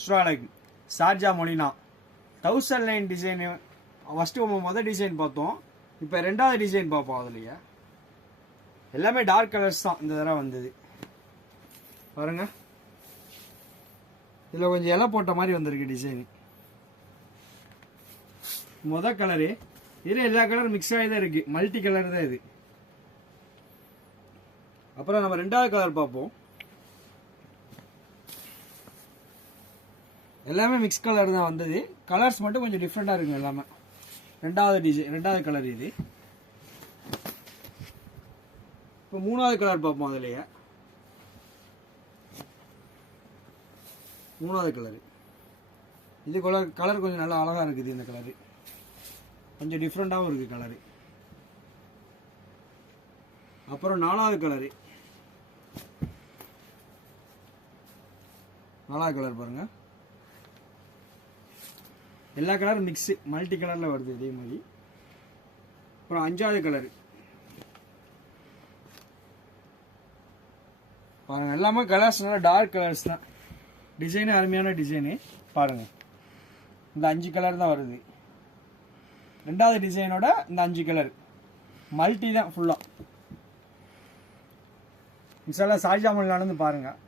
அஸ்ஸலாமு Sharjah மொலினா 1009 design. First மொதல் design பார்த்தோம், இப்போ ரெண்டாவது டிசைன் பார்ப்போம். அதுலையே எல்லாமே டார்க் கலர்ஸ் தான் இந்த தடவை வந்தது. பாருங்க, இதில் கொஞ்சம் இலை போட்ட மாதிரி வந்திருக்கு டிசைன். மொதல் கலரு இதில் எல்லா கலரும் மிக்ஸ் ஆகி தான் இருக்குது, மல்டி கலர் தான் இது. அப்புறம் நம்ம ரெண்டாவது கலர் பார்ப்போம். எல்லாமே மிக்ஸ் கலர் தான் வந்தது, கலர்ஸ் மட்டும் கொஞ்சம் டிஃப்ரெண்டாக இருக்குங்க எல்லாமே. ரெண்டாவது டிசைன், ரெண்டாவது கலர் இது. இப்போ மூணாவது கலர் பார்ப்போம். அதுலேயே மூணாவது கலர் இது கலர் கொஞ்சம் நல்லா அழகாக இருக்குது. இந்த கலரு கொஞ்சம் டிஃப்ரெண்ட்டாகவும் இருக்குது கலரு. அப்புறம் நாலாவது கலரு, நாலாவது கலர் பாருங்க, எல்லா கலரும் மிக்ஸு மல்டி கலரில் வருது இதே மாதிரி. அப்புறம் அஞ்சாவது கலரு பாருங்க, எல்லாமே கலர்ஸ் நல்லா டார்க் கலர்ஸ் தான். டிசைனு அருமையான டிசைனு பாருங்க. இந்த 5 கலர் தான் வருது. ரெண்டாவது டிசைனோட இந்த 5 கலர் மல்டி தான் ஃபுல்லாக. இன்ஷால்லா ஷார்ஜா மொலினாலேருந்து பாருங்கள்.